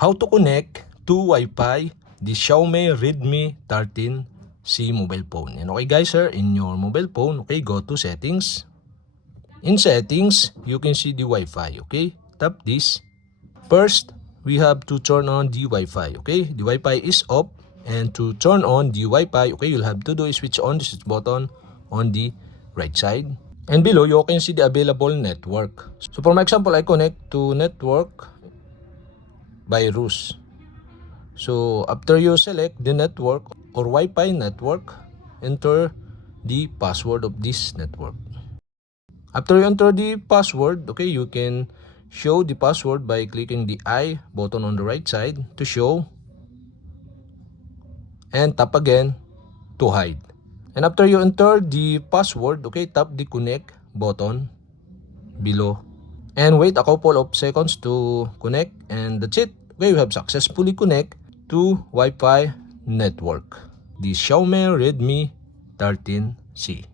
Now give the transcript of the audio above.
How to connect to Wi-Fi the Xiaomi Redmi 13C mobile phone. And okay guys, sir, in your mobile phone, okay, go to settings. In settings, you can see the Wi-Fi, okay? Tap this. First, we have to turn on the Wi-Fi, okay? The Wi-Fi is off, and to turn on the Wi-Fi, okay, you'll have to do is switch on the switch button on the right side. And below, you can see the available network. So for my example, I connect to network by Rus. So after you select the network or Wi-Fi network, enter the password of this network. After you enter the password, okay, you can show the password by clicking the I button on the right side to show, and tap again to hide. And after you enter the password, okay, tap the connect button below and wait a couple of seconds to connect, and that's it. Okay, you have successfully connect to Wi-Fi network, the Xiaomi Redmi 13C.